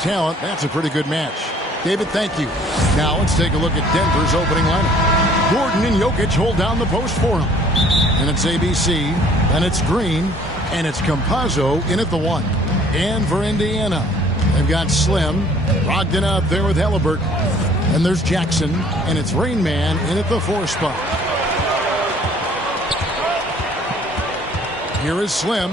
talent, that's a pretty good match. David, thank you. Now let's take a look at Denver's opening lineup. Gordon and Jokic hold down the post for him. And it's ABC, then it's Green, and it's Campazzo in at the 1. And for Indiana, they've got Slim, Brogdon out there with Halliburton. And there's Jackson, and it's Rain Man in at the 4 spot. Here is Slim.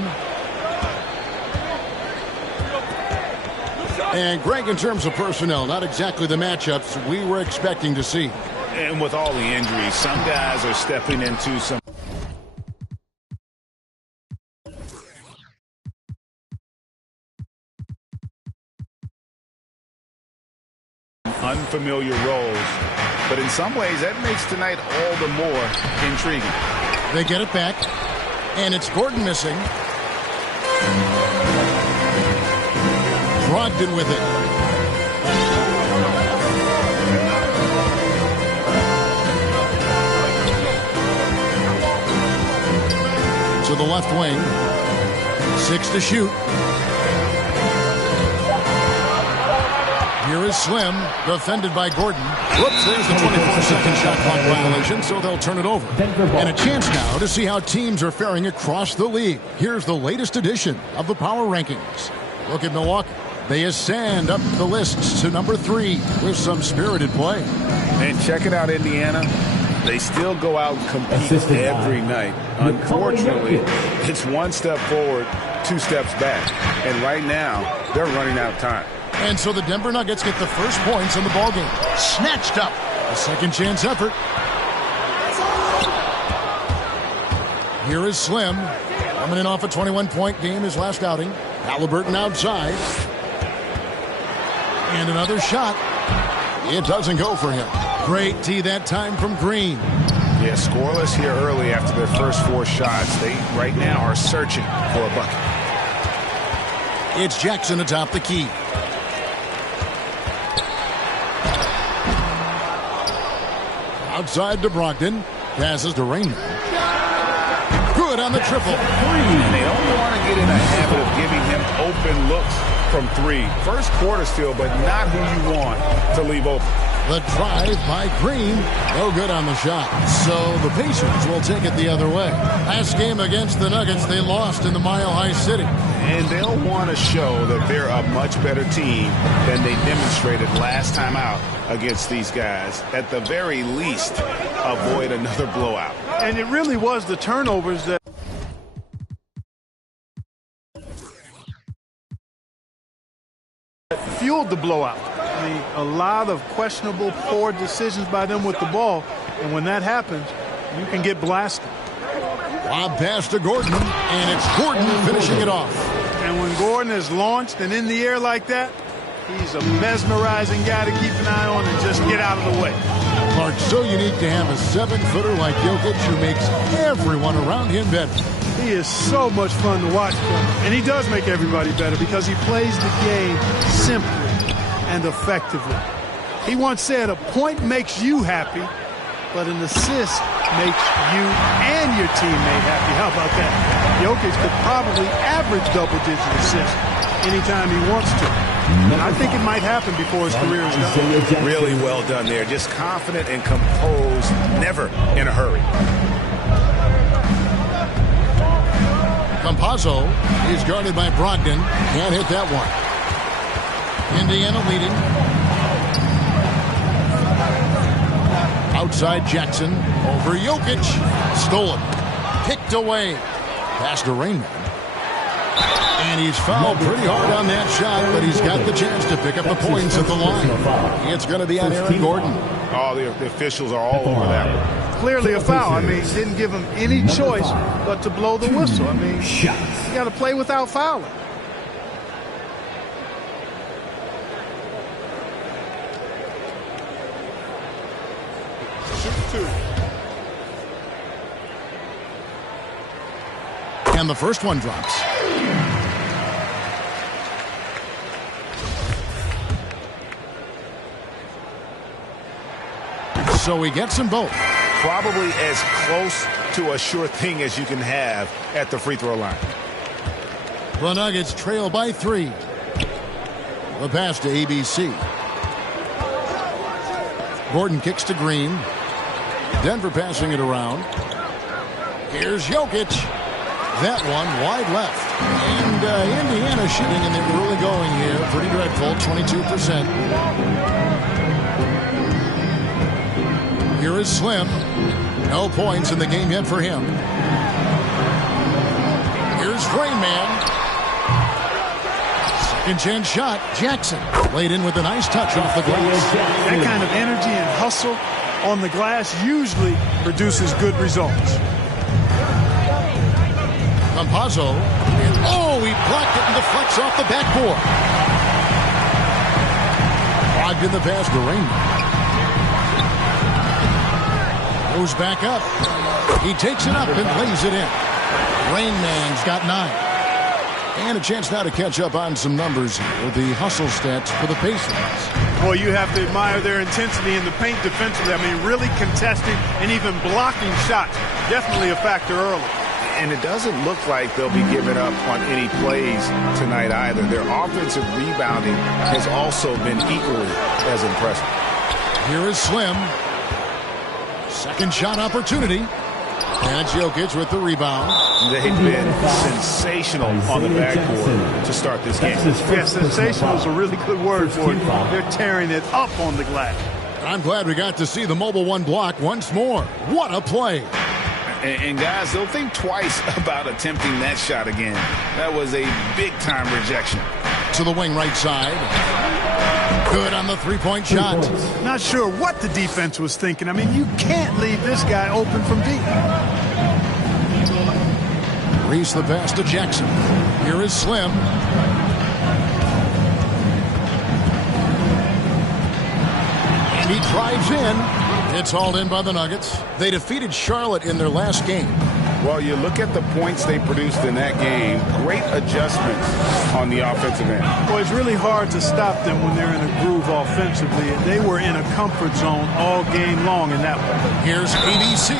And Greg, in terms of personnel, not exactly the matchups we were expecting to see. And with all the injuries, some guys are stepping into some unfamiliar roles. But in some ways, that makes tonight all the more intriguing. They get it back. And it's Gordon missing. Brogdon with it. To the left wing. 6 to shoot. Here is Slim, defended by Gordon. Whoops, there's the 24-second shot clock violation, so they'll turn it over. And a chance now to see how teams are faring across the league. Here's the latest edition of the Power Rankings. Look at Milwaukee. They ascend up the lists to number 3 with some spirited play. And check it out, Indiana. They still go out and compete every night. Unfortunately, it's 1 step forward, 2 steps back. And right now, they're running out of time. And so the Denver Nuggets get the first points in the ballgame. Snatched up. A second chance effort. Here is Slim. Coming in off a 21-point game his last outing. Halliburton outside. And another shot. It doesn't go for him. Great D that time from Green. Yeah, scoreless here early after their first 4 shots. They right now are searching for a bucket. It's Jackson atop the key. Outside to Brogdon. Passes to Rainman. Good on the triple. And they don't want to get in a habit of giving him open looks from 3. First quarter still, but not who you want to leave open. The drive by Green. No good on the shot. So the Pacers will take it the other way. Last game against the Nuggets, they lost in the Mile High City. And they'll want to show that they're a much better team than they demonstrated last time out against these guys. At the very least, avoid another blowout. And it really was the turnovers that fueled the blowout. I mean, a lot of questionable, poor decisions by them with the ball. And when that happens, you can get blasted. Lob pass to Gordon, and it's Gordon finishing it off. And when Gordon is launched and in the air like that, he's a mesmerizing guy to keep an eye on and just get out of the way. Clark, so unique to have a 7-footer like Jokic who makes everyone around him better. He is so much fun to watch, and he does make everybody better because he plays the game simply and effectively. He once said, a point makes you happy, but an assist makes you and your teammate happy. How about that? Jokic could probably average double-digit assists anytime he wants to. And I think it might happen before his career is done. Really well done there. Just confident and composed, never in a hurry. Campazzo is guarded by Brogdon. Can't hit that one. Indiana leading. Outside Jackson. Over Jokic. Stolen. Kicked away. Pass to Rainman. And he's fouled pretty hard on that shot, but he's got the chance to pick up the points at the line. It's going to be on Aaron Gordon. Oh, the officials are all over that one. Clearly a foul. I mean, didn't give him any choice but to blow the whistle. I mean, you got to play without fouling. And the first one drops. So he gets them both. Probably as close to a sure thing as you can have at the free throw line. The Nuggets trail by 3. The pass to ABC. Gordon kicks to Green. Denver passing it around. Here's Jokic. That one wide left. And Indiana shooting in the early going here. Pretty dreadful, 22%. Here is Slim. No points in the game yet for him. Here's Rain Man. Second chance shot. Jackson laid in with a nice touch off the glass. That kind of energy and hustle on the glass usually produces good results. Campazzo. Oh, he blocked it and deflects off the backboard. Logged in the pass to Rain Man. Goes back up. He takes it up and lays it in. Rain Man's got 9. And a chance now to catch up on some numbers with the hustle stats for the Pacers. Well, you have to admire their intensity in the paint defensively. I mean, really contesting and even blocking shots. Definitely a factor early. And it doesn't look like they'll be giving up on any plays tonight either. Their offensive rebounding has also been equally as impressive. Here is Slim. Second shot opportunity. And it's Jokic with the rebound. They've been sensational on the backboard to start this game. Yeah, sensational is a really good word for it. They're tearing it up on the glass. I'm glad we got to see the Mobile One block once more. What a play. And guys, they'll think twice about attempting that shot again. That was a big-time rejection. To the wing right side. Good on the three-point shot. Not sure what the defense was thinking. I mean, you can't leave this guy open from deep. Reese the pass to Jackson. Here is Slim. And he drives in. It's hauled in by the Nuggets. They defeated Charlotte in their last game. Well, you look at the points they produced in that game. Great adjustments on the offensive end. Well, it's really hard to stop them when they're in a groove offensively. They were in a comfort zone all game long in that one. Here's ABC,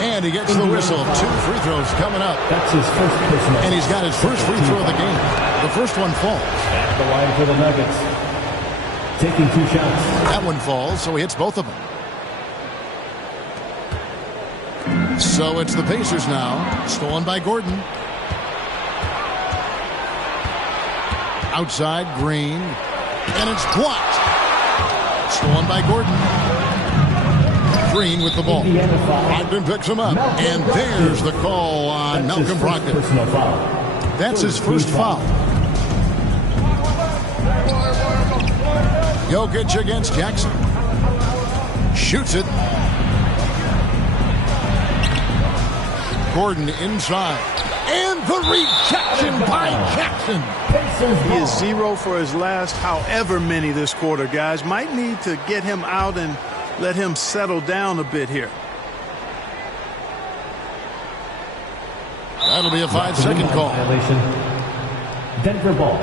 and he gets the whistle. 2 free throws coming up. That's his first personal. And he's got his first free throw of the game. The first one falls. At the line for the Nuggets. Taking 2 shots. That one falls, so he hits both of them. So it's the Pacers now. Stolen by Gordon. Outside, Green. And it's blocked. Stolen by Gordon. Green with the ball. Brogdon picks him up. And there's the call on Malcolm Brogdon. That's his first foul. Jokic against Jackson. Shoots it. Gordon inside. And the rejection by Jackson. He is 0 for his last however many this quarter, guys. Might need to get him out and let him settle down a bit here. That'll be a 5-second call. Violation. Denver ball.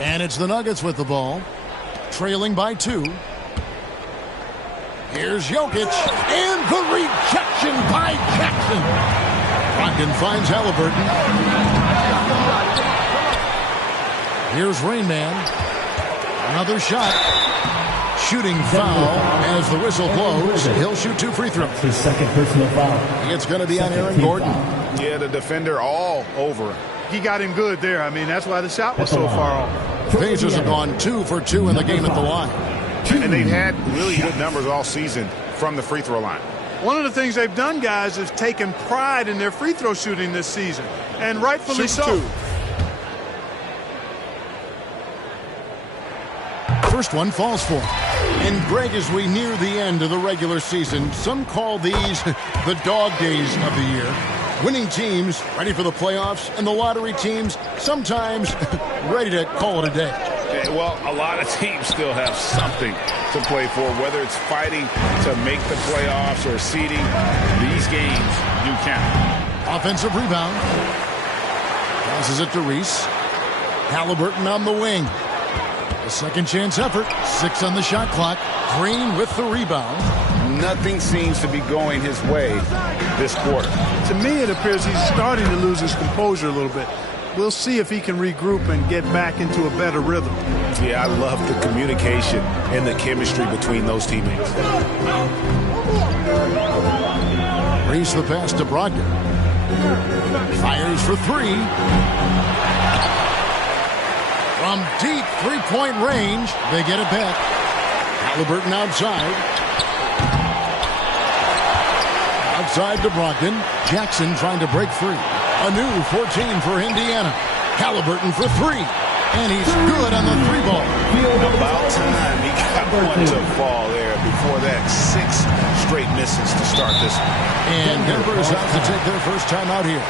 And it's the Nuggets with the ball. Trailing by 2. Here's Jokic. And the rejection by Jackson. Brogdon finds Halliburton. Here's Rain Man. Another shot. Shooting foul as the whistle blows. He'll shoot 2 free throws. His second personal foul. It's going to be on Aaron Gordon. Yeah, the defender all over him. He got him good there. I mean, that's why the shot was so far off. Pacers have gone 2 for 2 in the game at the line. And they've had really good numbers all season from the free throw line. One of the things they've done, guys, is taken pride in their free throw shooting this season. And rightfully so. First one falls for him. And Greg, as we near the end of the regular season, some call these the dog days of the year. Winning teams ready for the playoffs, and the lottery teams sometimes ready to call it a day. Well, a lot of teams still have something to play for, whether it's fighting to make the playoffs or seeding. These games do count. Offensive rebound. Passes it to Reese. Halliburton on the wing. A second chance effort. 6 on the shot clock. Green with the rebound. Nothing seems to be going his way this quarter. To me, it appears he's starting to lose his composure a little bit. We'll see if he can regroup and get back into a better rhythm. Yeah, I love the communication and the chemistry between those teammates. Reese the pass to Brogdon. Fires for three. From deep three-point range, they get it back. Halliburton outside. Outside to Brogdon. Jackson trying to break free. A new 14 for Indiana. Halliburton for three. And he's good on the three ball. About time he got one to fall there before that 6 straight misses to start this one. And Denver is out to take their first time out here.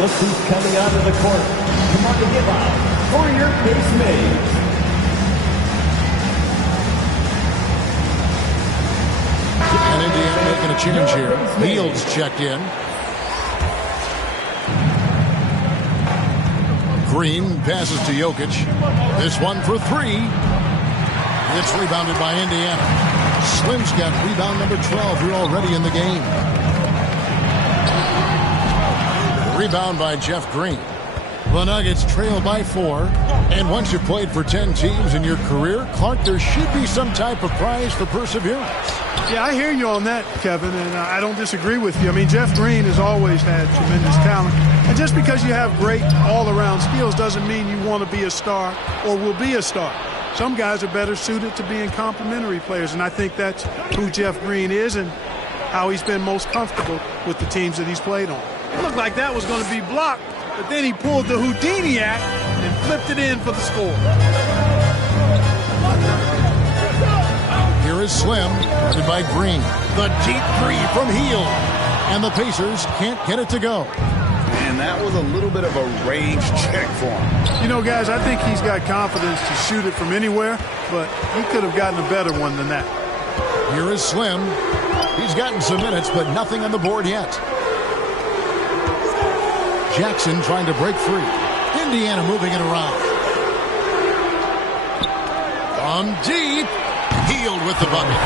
Look who's coming out of the court. Come on to give out for your base mates. And Indiana making a change here. Fields checked in. Green passes to Jokic. This one for three. It's rebounded by Indiana. Slim's got rebound number 12 here already in the game. Rebound by Jeff Green. The Nuggets trail by 4. And once you've played for 10 teams in your career, Clark, there should be some type of prize for perseverance. Yeah, I hear you on that, Kevin, and I don't disagree with you. I mean, Jeff Green has always had tremendous talent. And just because you have great all-around skills doesn't mean you want to be a star or will be a star. Some guys are better suited to being complementary players, and I think that's who Jeff Green is and how he's been most comfortable with the teams that he's played on. It looked like that was going to be blocked, but then he pulled the Houdini act and flipped it in for the score. Here is Slim, guarded by Green. The deep three from Hield. And the Pacers can't get it to go. And that was a little bit of a range check for him. You know, guys, I think he's got confidence to shoot it from anywhere, but he could have gotten a better one than that. Here is Slim. He's gotten some minutes, but nothing on the board yet. Jackson trying to break free. Indiana moving it around. From deep. Hield with the bucket.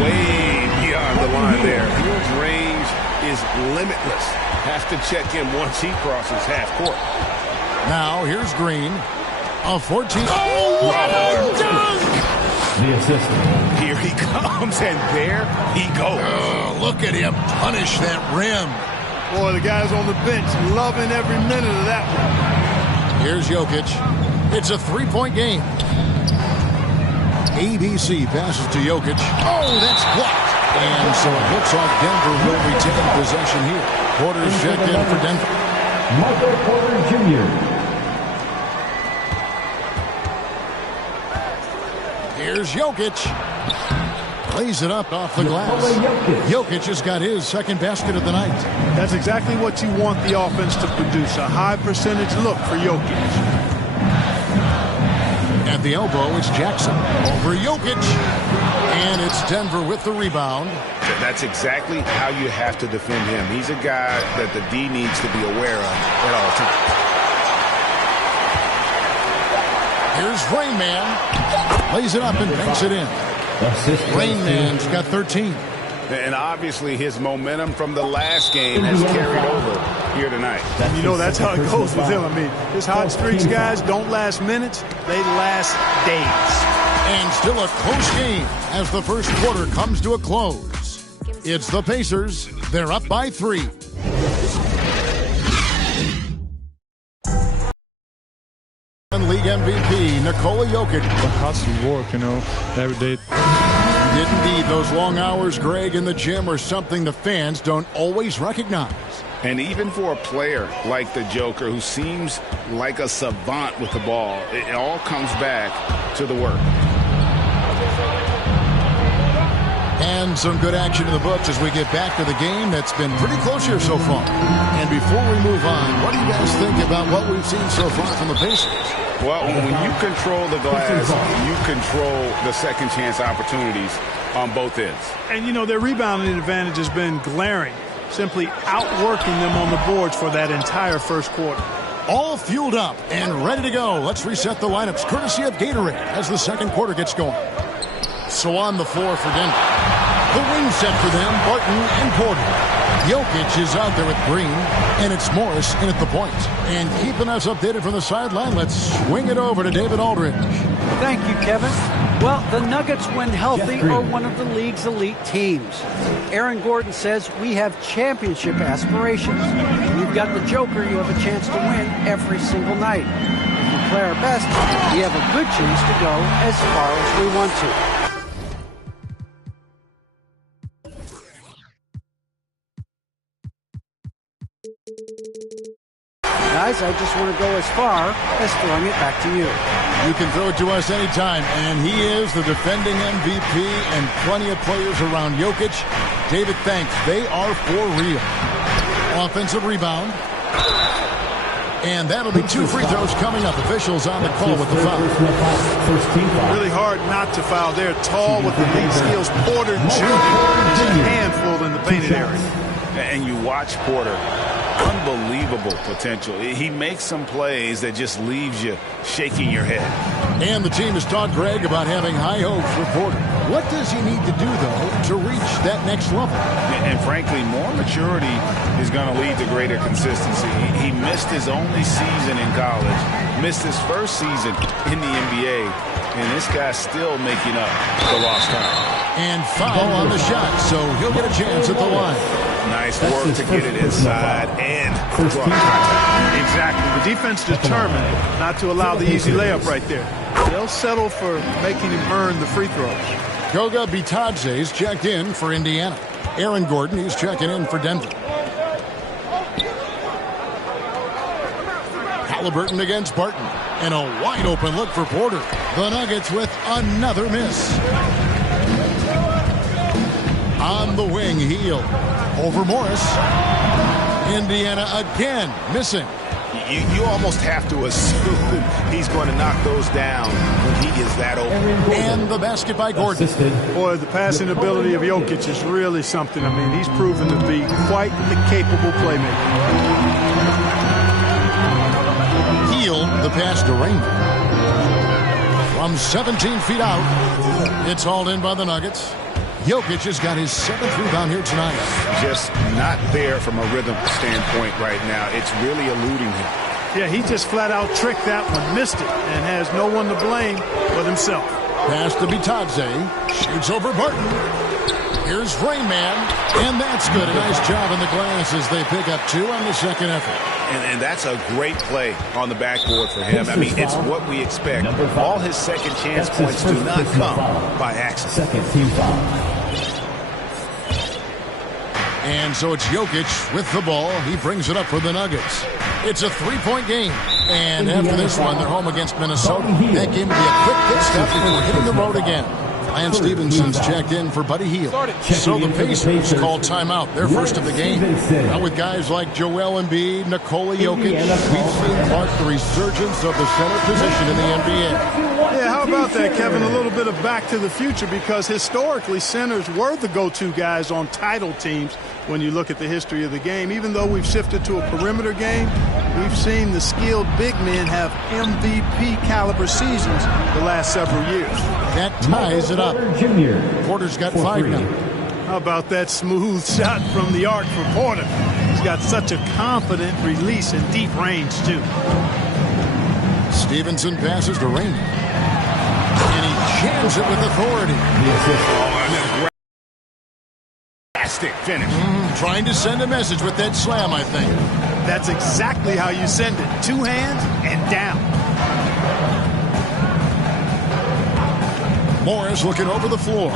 Way beyond the line there. Hield's range is limitless. Has to check him once he crosses half court. Now here's Green. A 14. Oh, what a dunk! The assistant. Here he comes, and there he goes. Oh, look at him punish that rim. Boy, the guys on the bench loving every minute of that one. Here's Jokic. It's a three-point game. ABC passes to Jokic. Oh, that's blocked. And so it looks like Denver will retain possession here. Porter's checked in for Denver. Michael Porter Jr. Here's Jokic. Lays it up off the glass. Jokic has got his second basket of the night. That's exactly what you want the offense to produce. A high percentage look for Jokic. At the elbow, it's Jackson. Over Jokic. And it's Denver with the rebound. That's exactly how you have to defend him. He's a guy that the D needs to be aware of at all times. Here's Rain Man. Lays it up and banks it in. Rain Man's got 13. And obviously his momentum from the last game has carried over here tonight. You know, that's how it goes with him. I mean, his hot streaks, guys, don't last minutes. They last days. And still a close game as the first quarter comes to a close. It's the Pacers. They're up by 3. League MVP Nikola Jokic. Hustle work, you know, every day. Indeed, those long hours, Greg, in the gym are something the fans don't always recognize. And even for a player like the Joker, who seems like a savant with the ball, it all comes back to the work. And some good action in the books as we get back to the game that's been pretty close here so far. And before we move on, what do you guys think about what we've seen so far from the Pacers? Well, when you control the glass, you control the second chance opportunities on both ends. And, you know, their rebounding advantage has been glaring, simply outworking them on the boards for that entire first quarter. All fueled up and ready to go. Let's reset the lineups courtesy of Gatorade as the second quarter gets going. So on the floor for Denver. The wing set for them, Barton and Porter. Jokic is out there with Green, and it's Morris in at the point. And keeping us updated from the sideline, let's swing it over to David Aldridge. Thank you, Kevin. Well, the Nuggets, when healthy, are one of the league's elite teams. Aaron Gordon says we have championship aspirations. When you've got the Joker, you have a chance to win every single night. If we play our best, we have a good chance to go as far as we want to. Guys, I just want to go as far as throwing it back to you. You can throw it to us anytime, and he is the defending MVP and plenty of players around Jokic. David, thanks. They are for real. Offensive rebound. And that'll be 2 free throws coming up. Officials on the call with the foul. Really hard not to foul. They're tall with the lead skills. Porter Jr. is a handful in the painted area. And you watch Porter. Unbelievable potential. He makes some plays that just leaves you shaking your head. And the team has talked, Greg, about having high hopes for Porter. What does he need to do, though, to reach that next level? And frankly, more maturity is going to lead to greater consistency. He missed his only season in college, missed his first season in the NBA, and this guy's still making up the lost time. And foul on the shot, so he'll get a chance at the line. Nice work to get it inside and draw contact. Exactly. The defense determined not to allow the easy layup right there. They'll settle for making him earn the free throws. Goga Bitadze's checked in for Indiana. Aaron Gordon, he's checking in for Denver. Halliburton against Barton. And a wide open look for Porter. The Nuggets with another miss. On the wing, Heel. Over Morris. Indiana again missing. You almost have to assume he's going to knock those down when he is that open. And the basket by Gordon. Boy, the passing ability of Jokic is really something. I mean, he's proven to be quite the capable playmaker. Heel, the pass to Raymond. From 17 feet out, it's hauled in by the Nuggets. Jokic has got his 7th rebound here tonight. Just not there from a rhythm standpoint right now. It's really eluding him. Yeah, he just flat out tricked that one, missed it, and has no one to blame but himself. Pass to Bitadze. Shoots over Barton. Here's Rain Man, and that's good. A nice job in the glass as they pick up 2 on the second effort. And that's a great play on the backboard for him. I mean, it's what we expect. All his second chance points do not come by accident. Second team foul. And so it's Jokic with the ball. He brings it up for the Nuggets. It's a 3-point game. And after this one, they're home against Minnesota. That game will be a quick pit stop before hitting the road again. Lance Stevenson's checked in for Buddy Hield. So the Pacers call timeout, their first of the game. Now with guys like Joel Embiid, Nikola Jokic, we've seen part the resurgence of the center position in the NBA. Yeah, how about that, Kevin? A little bit of back to the future, because historically centers were the go-to guys on title teams when you look at the history of the game. Even though we've shifted to a perimeter game, we've seen the skilled big men have MVP caliber seasons the last several years. That ties it up. Porter's got 5 now. How about that smooth shot from the arc for Porter? He's got such a confident release and deep range, too. Stevenson passes to Rainey. And he jams it with authority. Fantastic finish. Trying to send a message with that slam, I think. That's exactly how you send it. 2 hands and down. Morris looking over the floor.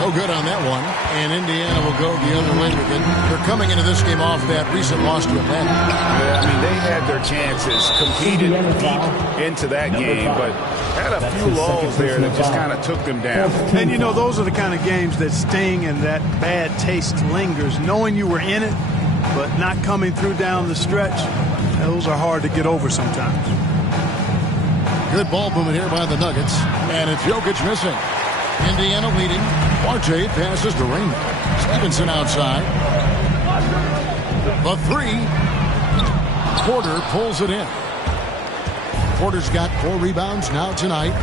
No good on that one. And Indiana will go the other way with it. They're coming into this game off that recent loss to Atlanta. Yeah, I mean, they had their chances, competed deep into that game, but had a few lulls there that just kind of took them down. And, you know, those are the kind of games that sting and that bad taste lingers. Knowing you were in it, but not coming through down the stretch, those are hard to get over sometimes. Good ball movement here by the Nuggets. And it's Jokic missing. Indiana leading. Marte passes to Rainey. Stevenson outside. The 3. Porter pulls it in. Porter's got 4 rebounds now tonight.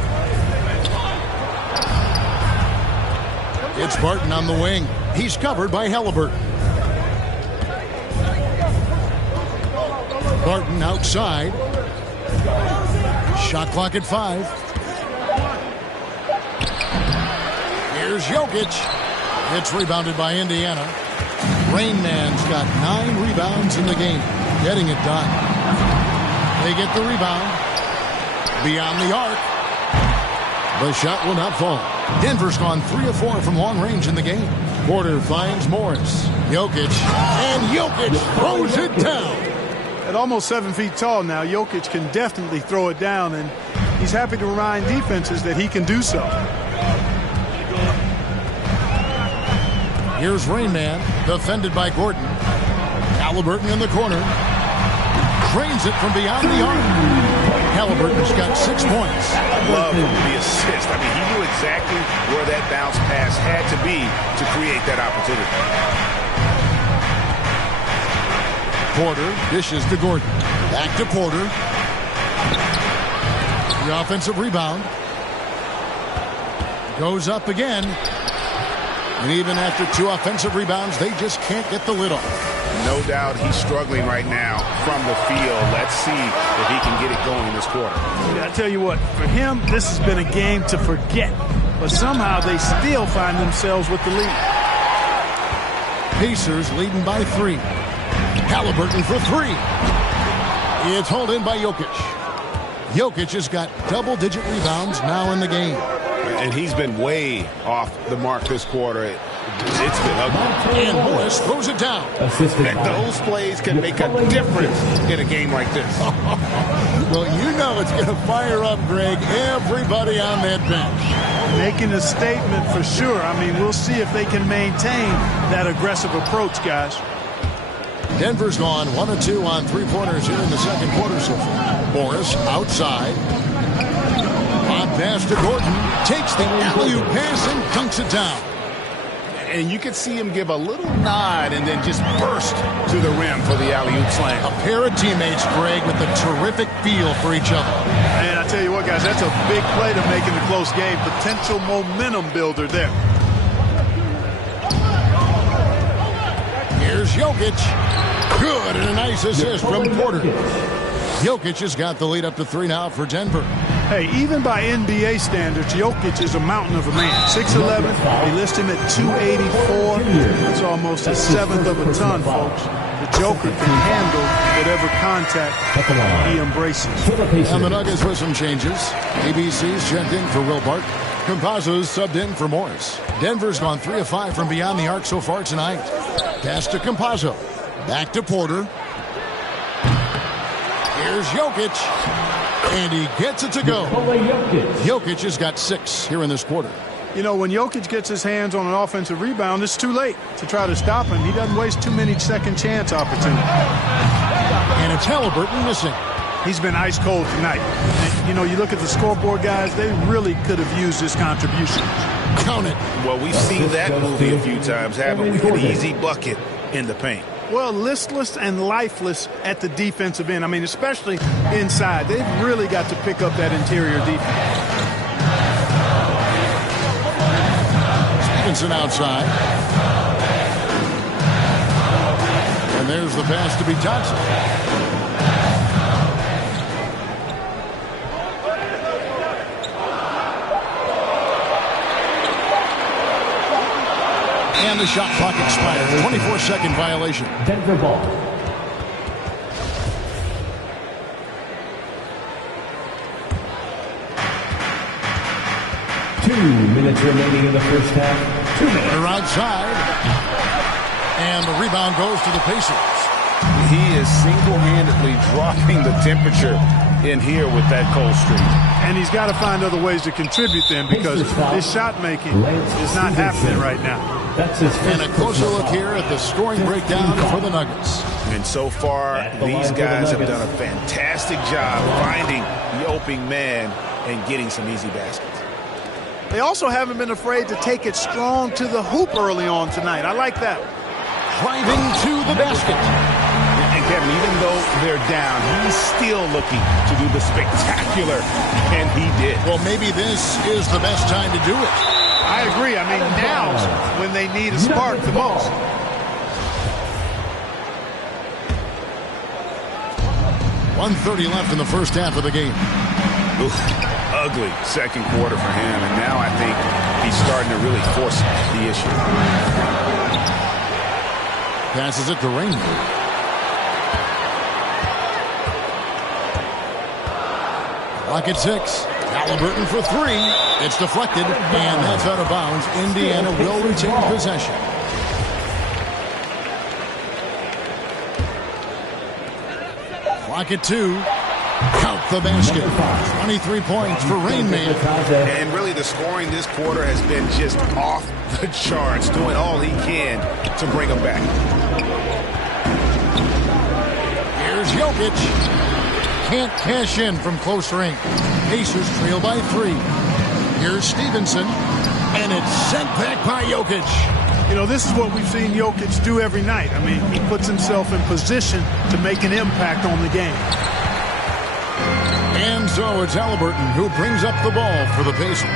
It's Barton on the wing. He's covered by Halliburton. Barton outside. Shot clock at 5. Here's Jokic. It's rebounded by Indiana. Rain Man's got 9 rebounds in the game. Getting it done. They get the rebound. Beyond the arc. The shot will not fall. Denver's gone 3 of 4 from long range in the game. Porter finds Morris. Jokic. And Jokic throws it down. At almost 7 feet tall now, Jokic can definitely throw it down, and he's happy to remind defenses that he can do so. Here's Rain Man, defended by Gordon. Halliburton in the corner. Drains it from beyond the arc. Halliburton's got 6 points. Love the assist. I mean, he knew exactly where that bounce pass had to be to create that opportunity. Porter dishes to Gordon. Back to Porter. The offensive rebound. Goes up again. And even after 2 offensive rebounds, they just can't get the lid off. No doubt he's struggling right now from the field. Let's see if he can get it going this quarter. Yeah, I tell you what, for him, this has been a game to forget. But somehow they still find themselves with the lead. Pacers leading by 3. Halliburton for 3. It's hauled in by Jokic. Jokic has got double-digit rebounds now in the game. And he's been way off the mark this quarter. It's been ugly. And Morris throws it down. Those plays can make a difference in a game like this. Well, you know it's going to fire up, Greg, everybody on that bench. Making a statement for sure. I mean, we'll see if they can maintain that aggressive approach, guys. Denver's gone 1 of 2 on 3-pointers here in the second quarter so far. Morris outside. On pass to Gordon. Takes the alley-oop pass and dunks it down. And you could see him give a little nod and then just burst to the rim for the alley-oop slam. A pair of teammates, Greg, with a terrific feel for each other. And I tell you what, guys, that's a big play to make in a close game. Potential momentum builder there. Here's Jokic. Good, and a nice assist from Porter. Jokic has got the lead up to 3 now for Denver. Hey, even by NBA standards, Jokic is a mountain of a man. 6'11", they list him at 284. That's almost a 1/7 of a ton, folks. The Joker can handle whatever contact he embraces. And the Nuggets with some changes. ABC's checked in for Will Barton. Campazzo's subbed in for Morris. Denver's gone 3 of 5 from beyond the arc so far tonight. Pass to Campazzo. Back to Porter. Here's Jokic. And he gets it to go. Jokic has got 6 here in this quarter. You know, when Jokic gets his hands on an offensive rebound, it's too late to try to stop him. He doesn't waste too many second chance opportunities. And it's Halliburton missing. He's been ice cold tonight. And, you know, you look at the scoreboard, guys, they really could have used his contribution. Count it. Well, we've seen that movie a few times, haven't we? An easy bucket in the paint. Well, listless and lifeless at the defensive end. I mean, especially inside. They've really got to pick up that interior defense. Stevenson outside. And there's the pass to be Johnson. And the shot clock expires. 24-second violation. Denver ball. Minutes remaining in the first half. 2 minutes. They're outside. And the rebound goes to the Pacers. He is single-handedly dropping the temperature in here with that cold streak. And he's got to find other ways to contribute then, because his shot making is not happening right now. That's his first. And a closer look here at the scoring breakdown for the Nuggets. And so far, these guys have done a fantastic job finding the opening man and getting some easy baskets. They also haven't been afraid to take it strong to the hoop early on tonight. I like that. Driving to the basket. And Kevin, even though they're down, he's still looking to do the spectacular, and he did. Well, maybe this is the best time to do it. I agree. I mean, now's when they need a spark the most. .130 left in the first half of the game. Oof, ugly second quarter for him, and now I think he's starting to really force the issue. Passes it to Raymond. Clock at 6. Halliburton for 3. It's deflected, and that's out of bounds. Indiana will retain possession. Clock at 2. Count the basket. 23 points for Rain Man. And really the scoring this quarter has been just off the charts, doing all he can to bring them back. Here's Jokic. Can't cash in from close range. Pacers trail by 3. Here's Stevenson. And it's sent back by Jokic. You know, this is what we've seen Jokic do every night. I mean, he puts himself in position to make an impact on the game. And so it's Halliburton who brings up the ball for the Pacers.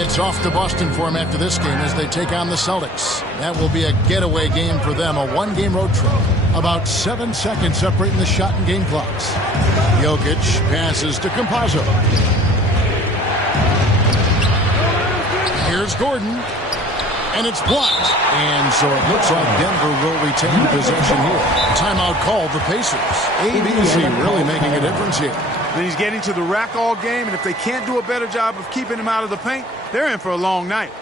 It's off to Boston for him after this game as they take on the Celtics. That will be a getaway game for them, a one-game road trip. About 7 seconds separating the shot and game clocks. Jokic passes to Campazzo. Here's Gordon. And it's blocked. And so it looks like Denver will retain possession here. Timeout called the Pacers. ABC really making a difference here. And he's getting to the rack all game, and if they can't do a better job of keeping him out of the paint, they're in for a long night.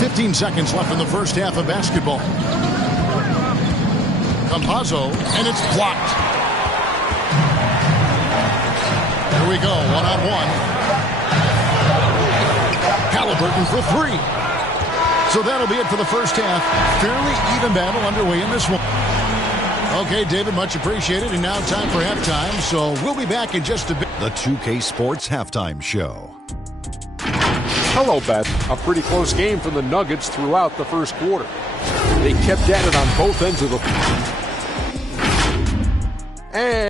.15 seconds left in the first half of basketball. Campazzo, and it's blocked. Here we go, one-on-one. Halliburton for 3. So that'll be it for the first half. Fairly even battle underway in this one. Okay, David, much appreciated. And now time for halftime. So we'll be back in just a bit. The 2K Sports Halftime Show. Hello, Beth. A pretty close game for the Nuggets throughout the first quarter. They kept at it on both ends of the floor. And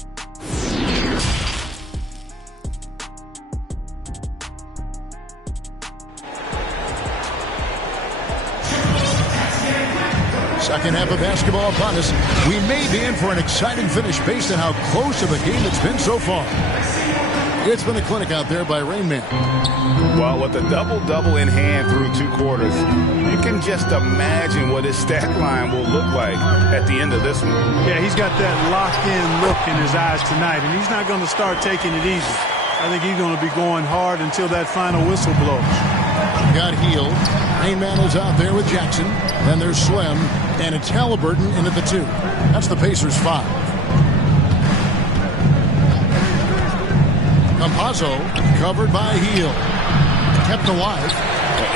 second half of basketball upon us. We may be in for an exciting finish based on how close of a game it's been so far. It's been a clinic out there by Rain Man. Well, with a double-double in hand through 2 quarters, you can just imagine what his stat line will look like at the end of this one. Yeah, he's got that locked-in look in his eyes tonight, and he's not going to start taking it easy. I think he's going to be going hard until that final whistle blows. Got healed. Rain Man is out there with Jackson. Then there's Slim, and it's Halliburton in at the 2. That's the Pacers' 5. Campazzo covered by Heel. Kept alive.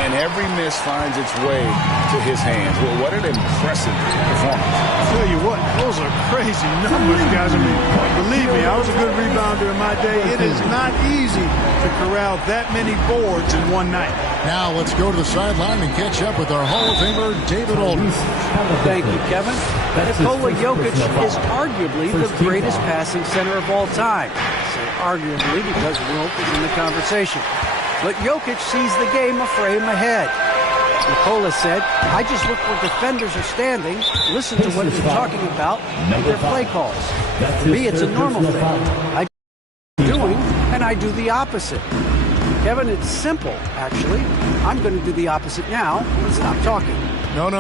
And every miss finds its way to his hands. Well, what an impressive performance. I tell you what, those are crazy numbers, guys. I mean, believe me, I was a good rebounder in my day. It is not easy to corral that many boards in one night. Now let's go to the sideline and catch up with our Hall of Famer, David Aldridge. Thank you, Kevin. Nikola Jokic is arguably the greatest passing center of all time. I say arguably because Wilt is in the conversation. But Jokic sees the game a frame ahead. Nikola said, I just look where defenders are standing, listen to what they're talking about, and their play calls. For me, it's a normal thing. I do doing, and I do the opposite. Kevin, it's simple, actually. I'm going to do the opposite now and stop talking. No.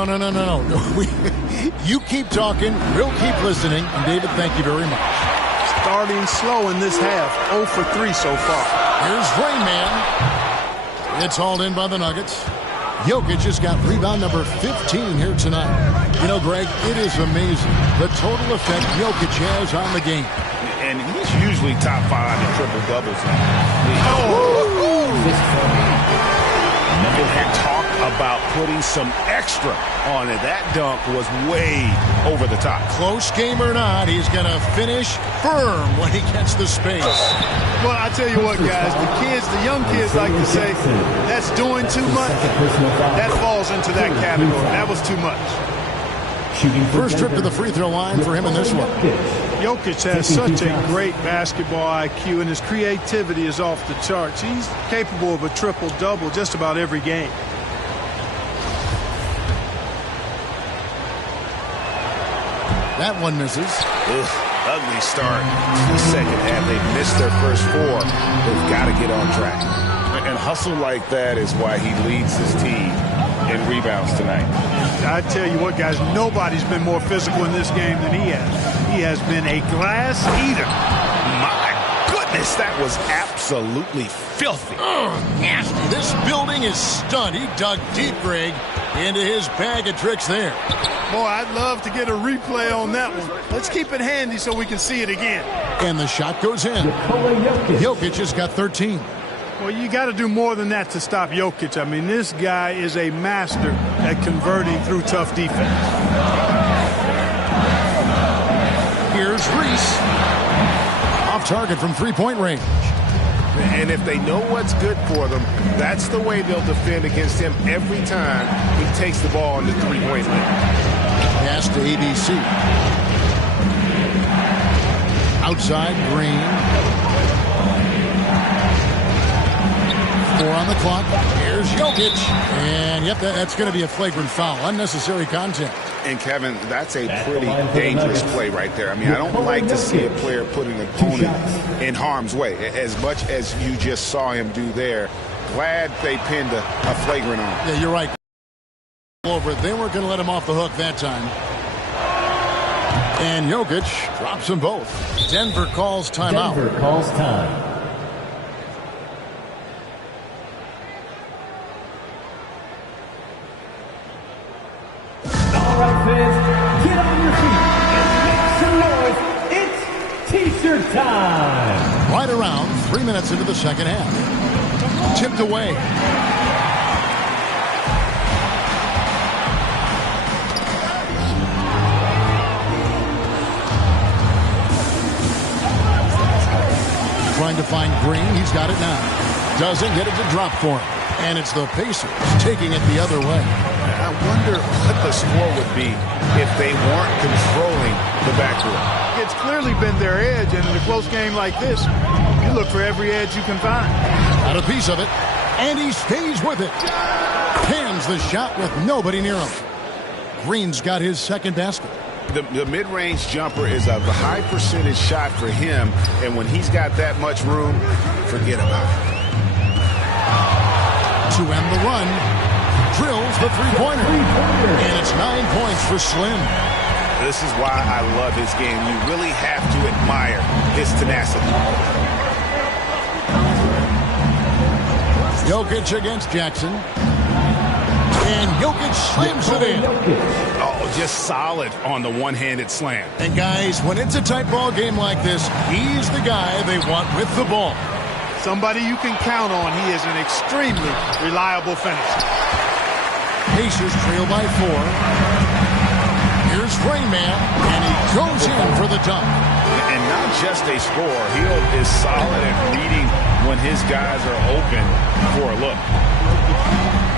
You keep talking, we'll keep listening. And David, thank you very much. Starting slow in this half, 0 for 3 so far. Here's Rain Man. It's hauled in by the Nuggets. Jokic has got rebound number 15 here tonight. You know, Greg, it is amazing the total effect Jokic has on the game. And he's usually top 5 in triple-doubles. And talk about putting some extra on it. That dunk was way over the top. Close game or not, he's going to finish firm when he gets the space. Well, I tell you what, guys, the young kids like to say, that's doing too much. That falls into that category. That was too much. First trip to the free throw line for him in this one. Jokic has such a great basketball IQ, and his creativity is off the charts. He's capable of a triple-double just about every game. That one misses. Ugly start to the second half. They've missed their first 4. They've got to get on track. And hustle like that is why he leads his team in rebounds tonight. I tell you what, guys, nobody's been more physical in this game than he has. He has been a glass eater. My goodness, that was absolutely filthy. Nasty. This building is stunned. He dug deep, Greg, into his bag of tricks there. Boy, I'd love to get a replay on that one. Let's keep it handy so we can see it again. And the shot goes in. Jokic has got 13. Well, you got to do more than that to stop Jokic. I mean, this guy is a master at converting through tough defense. Here's Reese. Off target from three-point range. And if they know what's good for them, that's the way they'll defend against him every time he takes the ball on the three-point line. Pass to ABC. Outside, Green. 4 on the clock. Here's Jokic. And, yep, that's going to be a flagrant foul. Unnecessary contact. And, Kevin, that's a pretty dangerous play right there. I mean, I don't like to see a player put an opponent in harm's way. As much as you just saw him do there, glad they pinned a flagrant on him. Yeah, you're right. Over. They weren't going to let him off the hook that time. And Jokic drops them both. Denver calls timeout. Denver calls time. All right, fans, get on your feet and make some noise. It's T-shirt time. Right around 3 minutes into the second half. Tipped away. Trying to find Green. He's got it now. Doesn't get it to drop for him. And it's the Pacers taking it the other way. I wonder what the score would be if they weren't controlling the backcourt. It's clearly been their edge, and in a close game like this, you look for every edge you can find. Got a piece of it, and he stays with it. Pans the shot with nobody near him. Green's got his second basket. The mid-range jumper is a high percentage shot for him, and when he's got that much room, forget about it. To end the run, drills the three-pointer. And it's 9 points for Slim. This is why I love his game. You really have to admire his tenacity. Jokic against Jackson. And Jokic slams it in. Oh, just solid on the one-handed slam. And guys, when it's a tight ball game like this, he's the guy they want with the ball. Somebody you can count on. He is an extremely reliable finisher. Pacers trail by 4. Here's Rayman, and he goes in for the dunk. And not just a scorer. Hield is solid at reading when his guys are open for a look.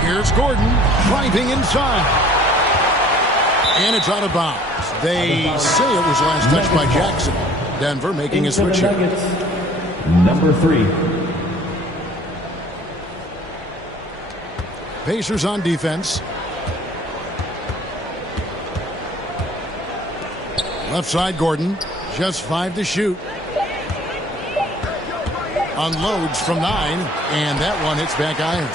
Here's Gordon driving inside. And it's out of bounds. They say it was last touched by Jackson. Denver making a switch here. Number 3. Pacers on defense. Left side, Gordon. Just 5 to shoot. Unloads from 9, and that one hits back iron.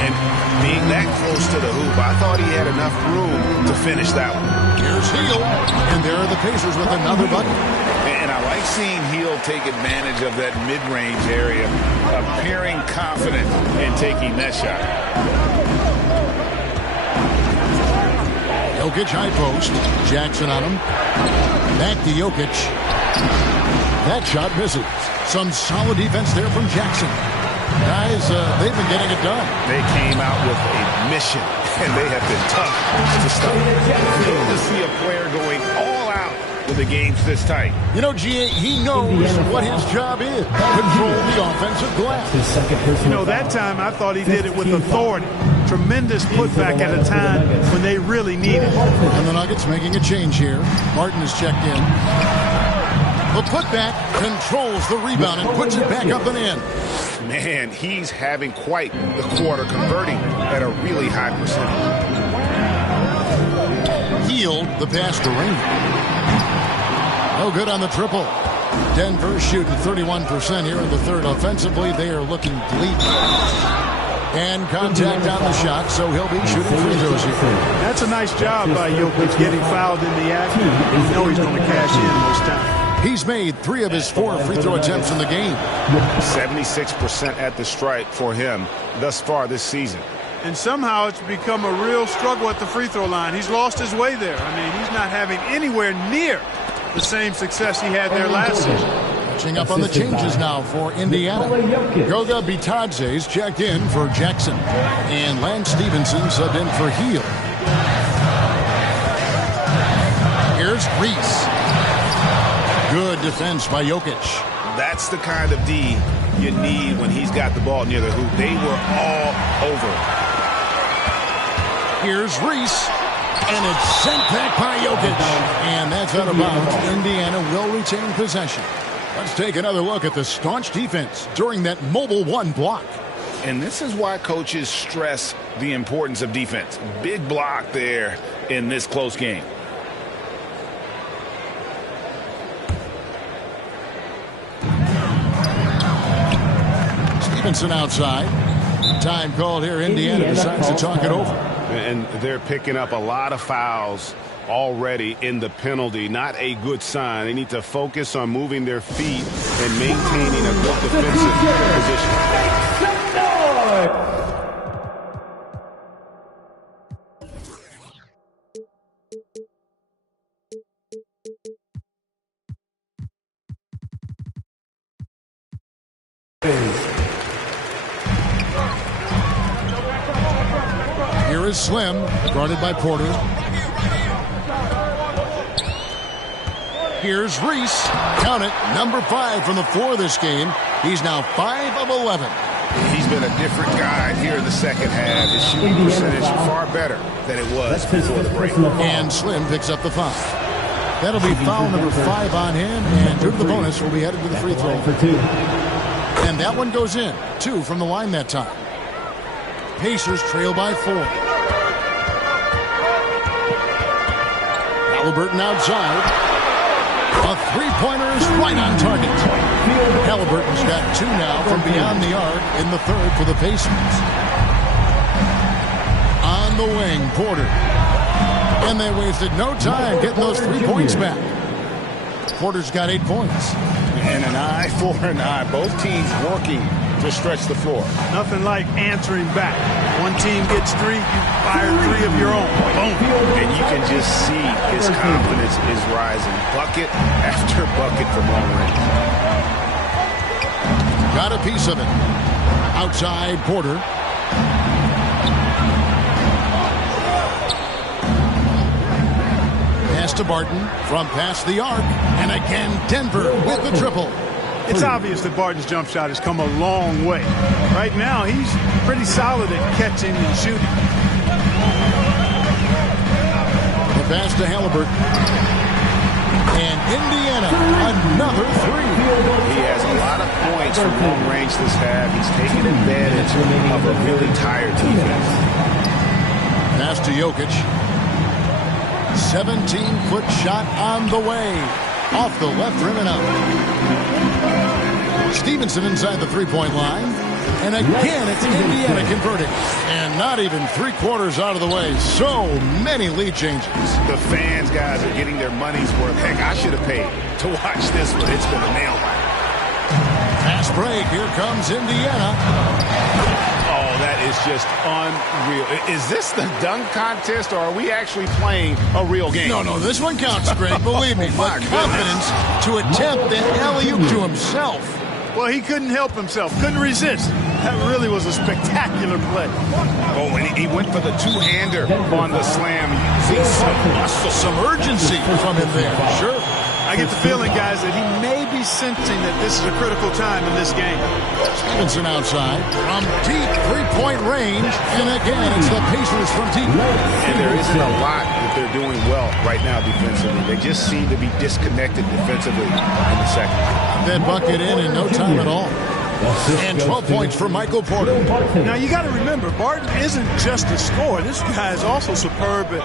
And being that close to the hoop, I thought he had enough room to finish that one. Here's Hield, and there are the Pacers with another bucket. And I like seeing Hield take advantage of that mid-range area, appearing confident in taking that shot. Jokic high post. Jackson on him. Back to Jokic. That shot misses. Some solid defense there from Jackson. Guys, they've been getting it done. They came out with a mission, and they have been tough to stop. Good to see a player going all out when the game's this tight. You know, G.A., he knows what his job is. Control the offensive glass. You know, that time I thought he did it with authority. Tremendous putback at a time when they really need it. And the Nuggets making a change here. Martin is checked in. The putback controls the rebound and puts it back up and in. Man, he's having quite the quarter, converting at a really high percentage. Hield the pass to Rain. No good on the triple. Denver shooting 31% here in the third. Offensively, they are looking bleak. And contact on the shot, so he'll be shooting free throws here. That's a nice job by Jokic getting fouled in the act. You know he's going to cash in most times. He's made 3 of his 4 free throw attempts in the game. 76% at the stripe for him thus far this season. And somehow it's become a real struggle at the free throw line. He's lost his way there. I mean, he's not having anywhere near the same success he had there last season. Catching up on the changes now for Indiana. Goga Bitadze's checked in for Jackson. And Lance Stevenson subbed in for Hield. Here's Reese. Good defense by Jokic. That's the kind of D you need when he's got the ball near the hoop. They were all over. Here's Reese. And it's sent back by Jokic. And that's out of bounds. Indiana will retain possession. Let's take another look at the staunch defense during that mobile 1 block. And this is why coaches stress the importance of defense. Big block there in this close game. Stevenson outside. Time called here. Indiana decides to talk it over. And they're picking up a lot of fouls already in the penalty. Not a good sign. They need to focus on moving their feet and maintaining a good defensive position. Here is Slim, guarded by Porter. Here's Reese. Count it, number 5 from the floor this game. He's now 5 of 11. He's been a different guy here in the second half. His shooting percentage far better than it was before the break. And Slim picks up the foul. That'll be foul number 5 on him, and due to the bonus, will be headed to the free throw. And that one goes in. 2 from the line that time. Pacers trail by 4. Halliburton outside. A three-pointer is right on target. Halliburton's got 2 now from beyond the arc in the third for the Pacers. On the wing, Porter. And they wasted no time getting those 3 points back. Porter's got 8 points. And an eye for an eye. Both teams working to stretch the floor. Nothing like answering back. One team gets 3, you fire 3 of your own. Boom. And you can just see his confidence is rising. Bucket after bucket from long range. got a piece of it. Outside Porter. Pass to Barton from past the arc. And again, Denver with the triple. It's obvious that Barton's jump shot has come a long way. Right now, he's pretty solid at catching and shooting. The pass to Halliburton. And Indiana, another three. He has a lot of points from long range this half. He's taking advantage of a really tired defense. Pass to Jokic. 17-foot shot on the way. Off the left rim and out. Stevenson inside the three-point line. And again, it's Indiana converting. And not even three-quarters out of the way. So many lead changes. The fans, guys, are getting their money's worth. Heck, I should have paid to watch this one. It's been a nail biter. Fast break. Here comes Indiana. Oh, that is just unreal. Is this the dunk contest, or are we actually playing a real game? No, this one counts, Greg. Believe me. But confidence to attempt an alley-oop to himself. Well, he couldn't help himself. Couldn't resist. That really was a spectacular play. Oh, and he went for the two-hander on the slam. You see some muscle, some urgency from him there. Sure. I get the feeling, guys, that he may be sensing that this is a critical time in this game. Stevenson outside from deep three-point range. And again, it's the Pacers from deep. And there isn't a lot that they're doing well right now defensively. They just seem to be disconnected defensively in the second. That bucket in no time at all. And 12 points for Michael Porter. Now, you got to remember, Barton isn't just a scorer. This guy is also superb at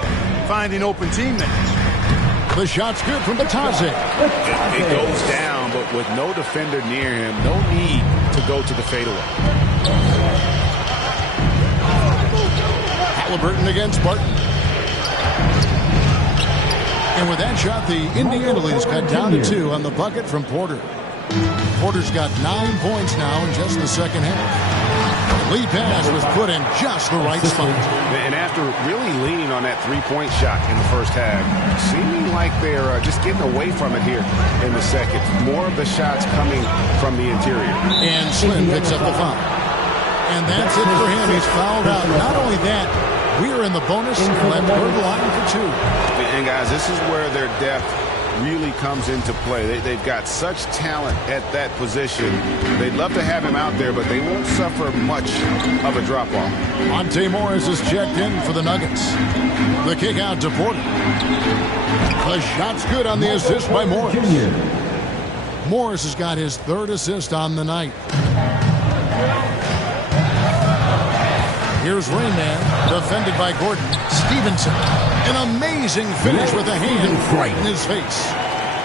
finding open teammates. The shot's good from Batadze. It goes down, but with no defender near him, no need to go to the fadeaway. Halliburton against Barton. And with that shot, the Indiana lead is cut down to 2 on the bucket from Porter. Porter's got 9 points now in just the second half. The lead pass was put in just the right spot. And after really leaning on that three-point shot in the first half, seeming like they're just getting away from it here in the second. More of the shots coming from the interior. And Slim picks up the foul. And that's it for him. He's fouled out. Not only that, we are in the bonus left line for 2. And guys, this is where their depth really comes into play. They've got such talent at that position. They'd love to have him out there, but they won't suffer much of a drop-off. Monte Morris is checked in for the Nuggets. The kick out to Porter. The shot's good on the assist by Morris. Morris has got his 3rd assist on the night. Here's Rainman, defended by Gordon. Stevenson, an amazing finish with a hand right in his face.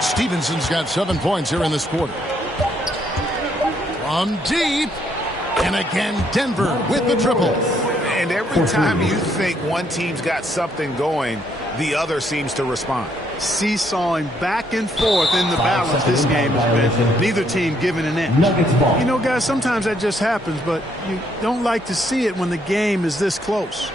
Stevenson's got 7 points here in this quarter. From deep, and again Denver with the triple. And every time you think one team's got something going, the other seems to respond. Seesawing back and forth in the balance this game has been. Neither team giving an inch. You know, guys, sometimes that just happens, but you don't like to see it when the game is this close.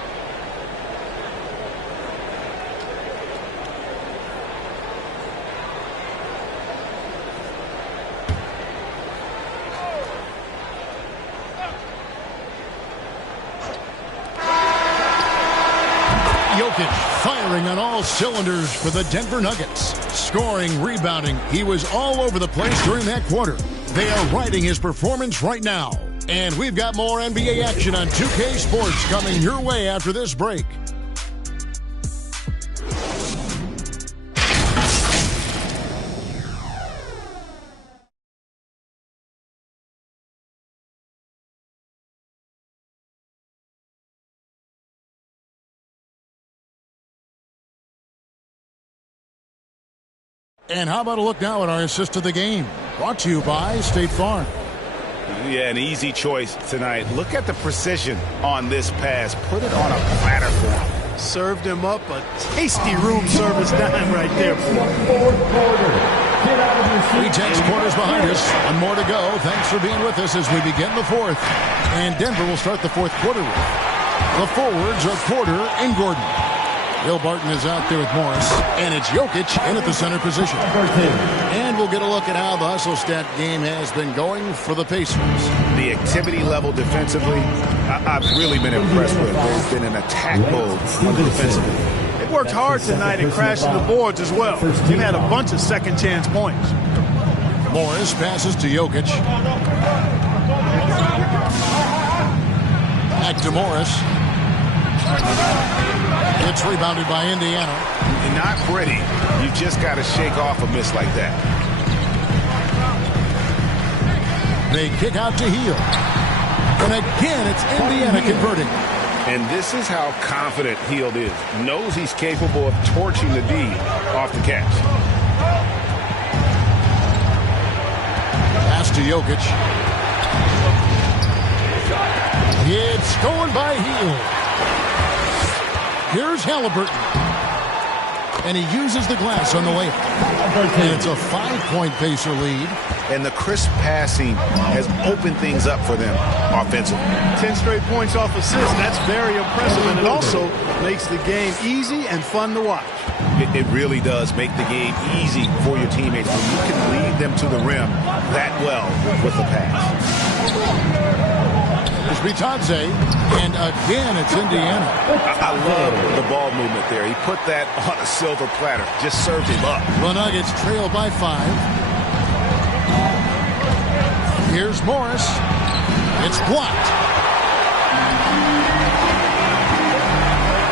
Jokic firing on all cylinders for the Denver Nuggets. Scoring, rebounding. He was all over the place during that quarter. They are riding his performance right now. And we've got more NBA action on 2K Sports coming your way after this break. And how about a look now at our assist of the game? Brought to you by State Farm. Yeah, an easy choice tonight. Look at the precision on this pass. Put it on a platter for him. Served him up a tasty room service dime right there. 3 quarters behind us. 1 more to go. Thanks for being with us as we begin the 4th. And Denver will start the 4th quarter with. The forwards are Porter and Gordon. Will Barton is out there with Morris, and it's Jokic in at the center position. And we'll get a look at how the hustle stat game has been going for the Pacers. The activity level defensively, I've really been impressed with. There's been an attack mode defensively. They worked hard tonight at crashing the boards as well. They had a bunch of second chance points. Morris passes to Jokic. Back to Morris. It's rebounded by Indiana. Not pretty. You just got to shake off a miss like that. They kick out to Hield. And again, it's Indiana converting. And this is how confident Hield is. Knows he's capable of torching the D off the catch. Pass to Jokic. It's going by Hield. Here's Halliburton. And he uses the glass on the layup. And it's a 5-point Pacer lead. And the crisp passing has opened things up for them offensively. 10 straight points off assists. That's very impressive. And it also makes the game easy and fun to watch. It really does make the game easy for your teammates when you can lead them to the rim that well with the pass. There's Bitadze, and again it's Indiana. I love the ball movement there. He put that on a silver platter. Just served him up. The Nuggets trail by 5. Here's Morris. It's blocked.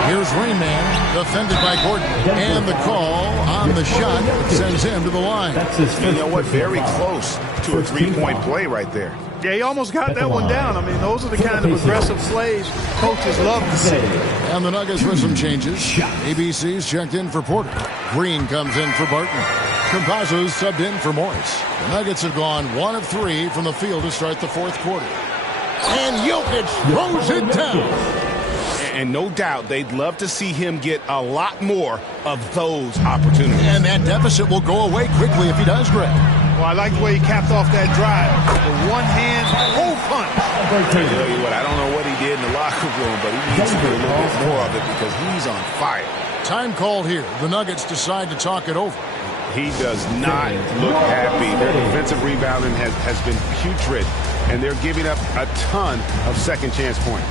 Here's Rain Man, defended by Gordon. And the call on the shot sends him to the line. You know what? Very close to a 3-point play right there. Yeah, he almost got that one down. I mean, those are the kind of aggressive plays coaches love to see. And the Nuggets with some changes. ABC's checked in for Porter. Green comes in for Barton. Campazzo's subbed in for Morris. The Nuggets have gone 1 of 3 from the field to start the fourth quarter. And Jokic throws it down. And no doubt they'd love to see him get a lot more of those opportunities. And that deficit will go away quickly if he does, Greg. Well, I like the way he capped off that drive. The one-hand whole punch. I tell you what, I don't know what he did in the locker room, but he needs to do a little bit more of it because he's on fire. Time called here. The Nuggets decide to talk it over. He does not look happy. Their defensive rebounding has been putrid, and they're giving up a ton of second chance points.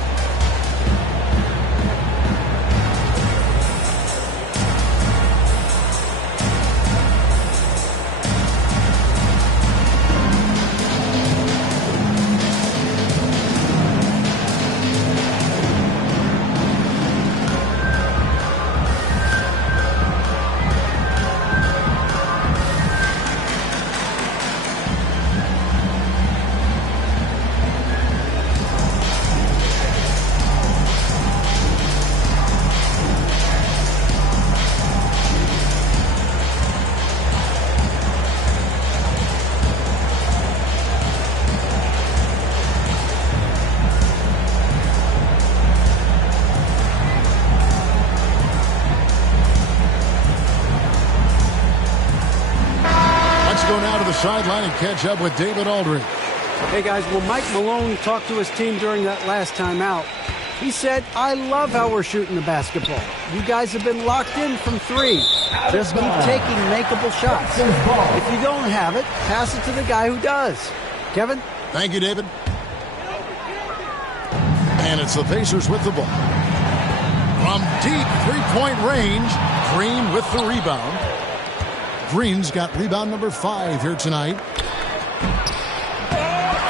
Sideline and catch up with David Aldridge. Hey, guys, when Mike Malone talked to his team during that last timeout, he said, I love how we're shooting the basketball. You guys have been locked in from 3. Just keep taking makeable shots. If you don't have it, pass it to the guy who does. Kevin? Thank you, David. And it's the Pacers with the ball. From deep three-point range, Green with the rebound. Green's got rebound number 5 here tonight.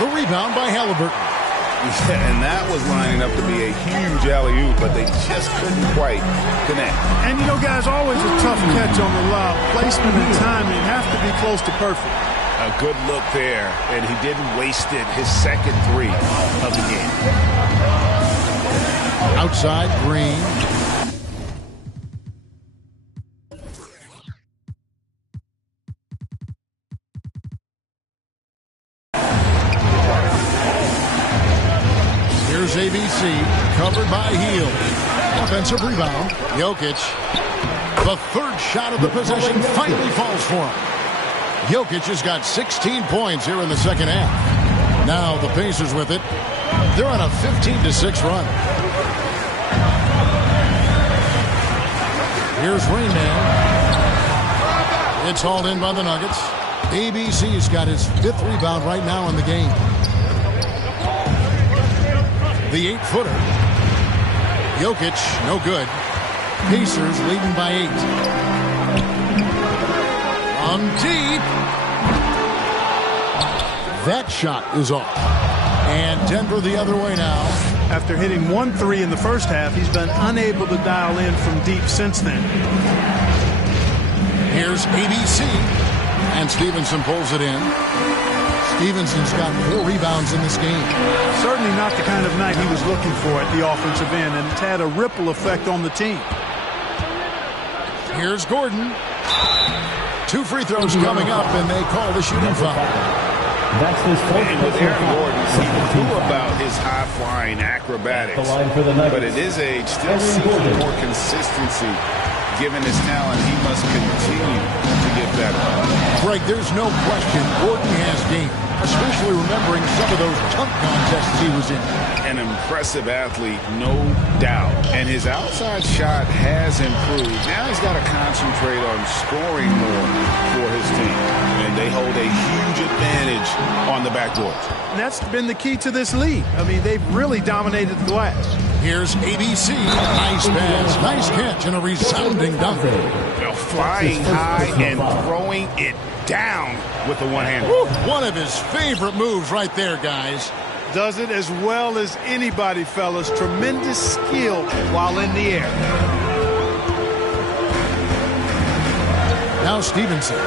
The rebound by Halliburton. Yeah, and that was lining up to be a huge alley-oop, but they just couldn't quite connect. And, you know, guys, always a tough catch on the lob. Placement and timing have to be close to perfect. A good look there, and he didn't waste it. His second 3 of the game. Outside, Green. Here's ABC, covered by Hield. Offensive rebound, Jokic. The third shot of the possession finally falls for him. Jokic has got 16 points here in the second half. Now the Pacers with it. They're on a 15-6 run. Here's Rain Man. It's hauled in by the Nuggets. ABC's got his 5th rebound right now in the game. The 8-footer. Jokic, no good. Pacers leading by 8. From deep. That shot is off. And Denver the other way now. After hitting 1 3 in the first half, he's been unable to dial in from deep since then. Here's ABC. And Stevenson pulls it in. Stevenson's got 4 rebounds in this game. Certainly not the kind of night he was looking for at the offensive end, and it's had a ripple effect on the team. Here's Gordon. 2 free throws coming up, and they call the shooting foul. And with Aaron Gordon, he knew about his high-flying acrobatics, but at his age, still seeking more consistency. Given his talent, he must continue to get better. Greg, there's no question Gordon has game, especially remembering some of those dunk contests he was in. An impressive athlete, no doubt. And his outside shot has improved. Now he's got to concentrate on scoring more for his team. And they hold a huge advantage on the backboard. And that's been the key to this lead. I mean, they've really dominated the glass. Here's ABC. Nice pass, nice catch, and a resounding dunk. Well, flying high and throwing it down with the one-hander. One of his favorite moves right there, guys. Does it as well as anybody, fellas. Tremendous skill while in the air. Now Stevenson.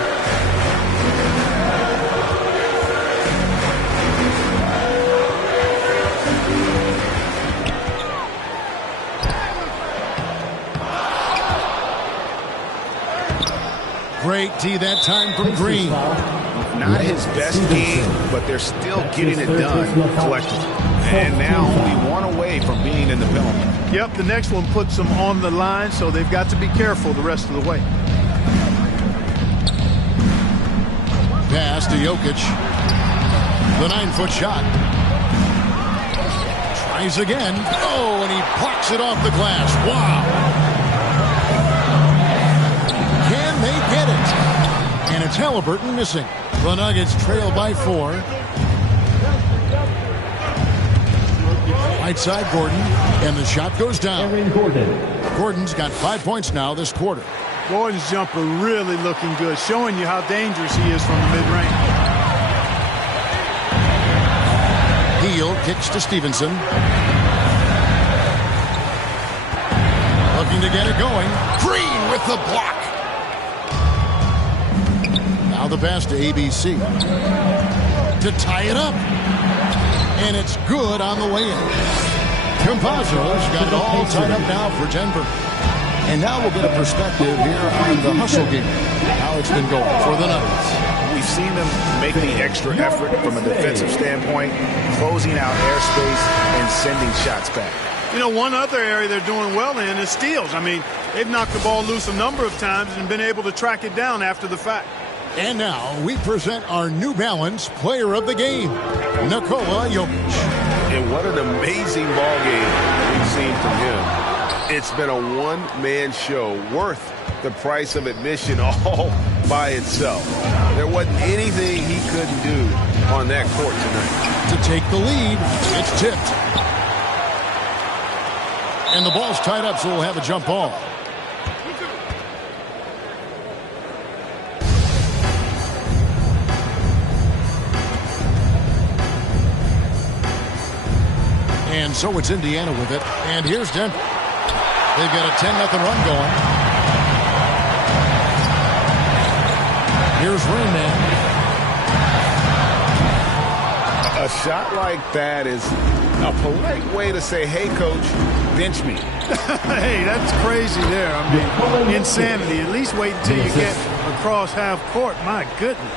Great tee that time from Green. Not his best game, but they're still getting it done collectively. And now only 1 away from being in the penalty. Yep, the next one puts them on the line, so they've got to be careful the rest of the way. Pass to Jokic. The 9-foot shot. Tries again. Oh, and he plucks it off the glass. Wow. Can they get it? And it's Halliburton missing. The Nuggets trail by 4. Right side Gordon, and the shot goes down. Gordon's got 5 points now this quarter. Gordon's jumper really looking good, showing you how dangerous he is from the mid-range. Heel kicks to Stevenson. Looking to get it going. Green with the block. Now the pass to ABC. To tie it up. And it's good on the way in. Campazzo's got it all tied up now for Denver. And now we'll get a perspective here on the hustle game. How it's been going for the Nuggets. We've seen them make the extra effort from a defensive standpoint, closing out airspace and sending shots back. You know, one other area they're doing well in is steals. I mean, they've knocked the ball loose a number of times and been able to track it down after the fact. And now we present our New Balance player of the game, Nikola Jokic. And what an amazing ball game we've seen from him. It's been a one-man show worth the price of admission all by itself. There wasn't anything he couldn't do on that court tonight. To take the lead, it's tipped. And the ball's tied up, so we'll have a jump ball. And so it's Indiana with it. And here's Denver. They've got a 10-0 run going. Here's Rain Man. A shot like that is a polite way to say, hey, coach, bench me. Hey, that's crazy there. I mean, insanity. At least wait until you get across half court. My goodness.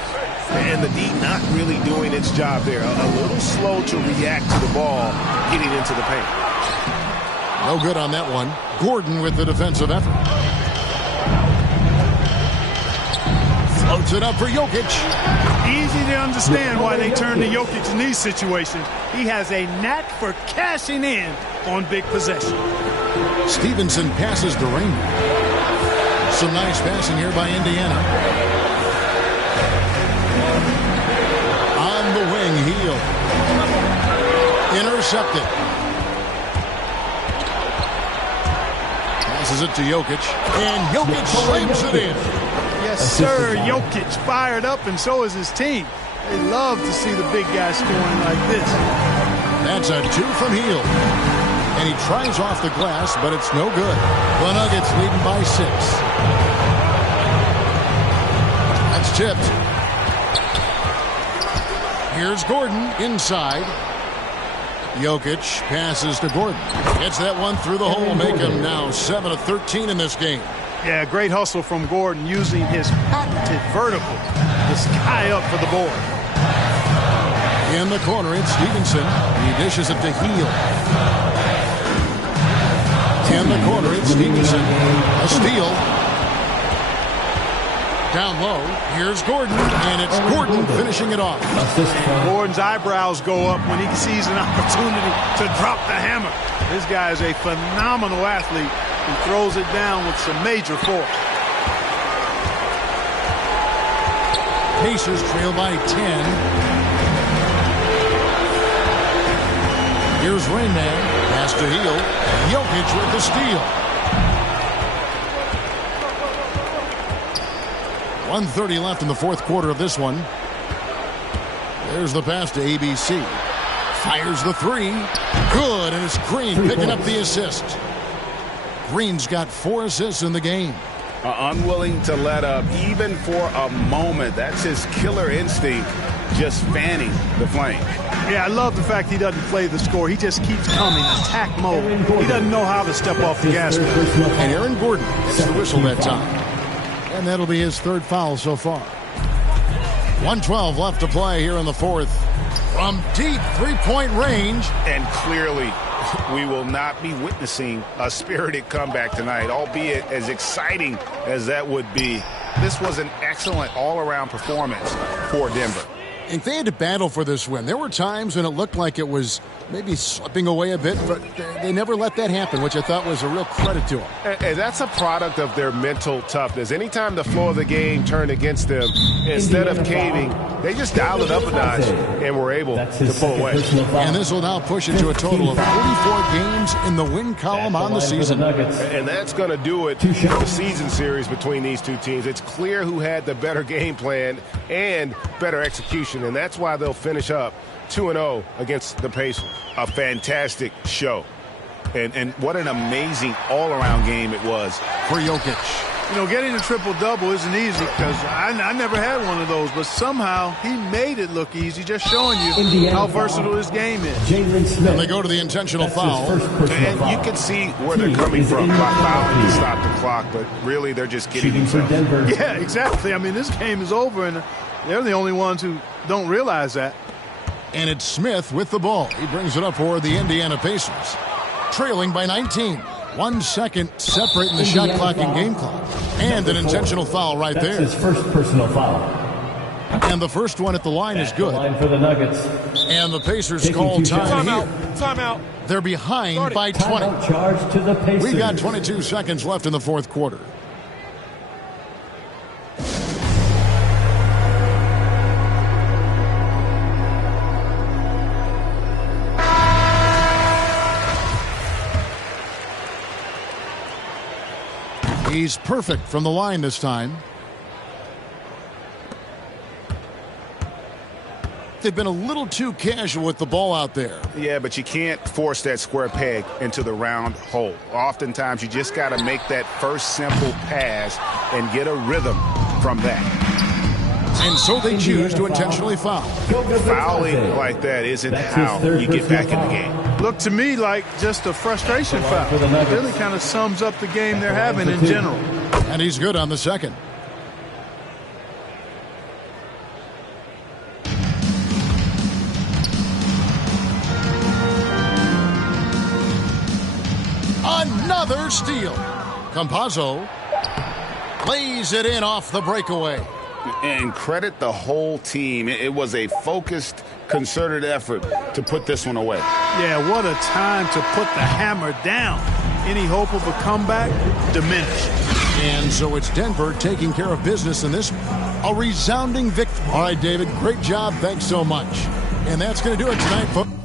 And the D not really doing its job there. A little slow to react to the ball getting into the paint. No good on that one. Gordon with the defensive effort. Floats it up for Jokic. Easy to understand why they turn to Jokic in these situations. He has a knack for cashing in on big possession. Stevenson passes to Rain. Some nice passing here by Indiana. On the wing, Heel. Intercepted. Passes it to Jokic. And Jokic slams it in. Yes, sir. Jokic fired up, and so is his team. They love to see the big guy scoring like this. That's a 2 from Heel. And he tries off the glass, but it's no good. The Nuggets leading by 6. That's tipped. Here's Gordon inside. Jokic passes to Gordon. Gets that one through the hole, make him now 7 of 13 in this game. Yeah, great hustle from Gordon using his patented vertical to sky up for the board. In the corner, it's Stevenson. He dishes it to Heel. In the corner, it's Stevenson. A steal. Down low, here's Gordon, and it's Gordon finishing it off. Gordon's eyebrows go up when he sees an opportunity to drop the hammer. This guy is a phenomenal athlete who throws it down with some major force. Pacers trail by 10. Here's Rain Man. Pass to Heel. Jokic with the steal. 1:30 left in the fourth quarter of this one. There's the pass to ABC. Fires the 3. Good, and it's Green picking up the assist. Green's got 4 assists in the game. Unwilling to let up even for a moment. That's his killer instinct, just fanning the flame. Yeah, I love the fact he doesn't play the score. He just keeps coming, attack mode. He doesn't know how to step off the gas pedal. And Aaron Gordon gets the whistle that time. And that'll be his 3rd foul so far. 1:12 left to play here in the fourth. From deep three-point range. And clearly, we will not be witnessing a spirited comeback tonight, albeit as exciting as that would be. This was an excellent all-around performance for Denver. And they had to battle for this win. There were times when it looked like it was maybe slipping away a bit, but they never let that happen, which I thought was a real credit to them. And that's a product of their mental toughness. Anytime the flow of the game turned against them, instead of caving, they just dialed it up a notch and were able to pull away. And this will now push it to a total of 44 games in the win column on the season. And that's going to do it for the season series between these two teams. It's clear who had the better game plan and better execution, and that's why they'll finish up 2-0 against the Pacers. A fantastic show. And what an amazing all-around game it was for Jokic. You know, getting a triple-double isn't easy because I never had one of those, but somehow he made it look easy, just showing you how versatile this game is. And they go to the intentional foul. And you can see where they're coming from by fouling to stop the clock, but really they're just getting themselves. Yeah, exactly. I mean, this game is over, and they're the only ones who don't realize that. And it's Smith with the ball. He brings it up for the Indiana Pacers. Trailing by 19. 1 second separating the shot clock and game clock. And an intentional foul right there. That's his first personal foul. And the first one at the line is good. Line for the Nuggets. And the Pacers call time here. Timeout. They're behind by 20. Charge to the Pacers. We've got 22 seconds left in the fourth quarter. He's perfect from the line this time. They've been a little too casual with the ball out there. Yeah, but you can't force that square peg into the round hole. Oftentimes, you just got to make that first simple pass and get a rhythm from that. And so they choose to intentionally foul. Fouling like that isn't how you get back in the game. Looked to me like just a frustration foul. It really kind of sums up the game they're having in general. And he's good on the second. Another steal. Campazzo lays it in off the breakaway. And credit the whole team. It was a focused, concerted effort to put this one away. Yeah, what a time to put the hammer down. Any hope of a comeback diminished. And so it's Denver taking care of business in this, a resounding victory. All right, David, great job. Thanks so much. And that's going to do it tonight, folks.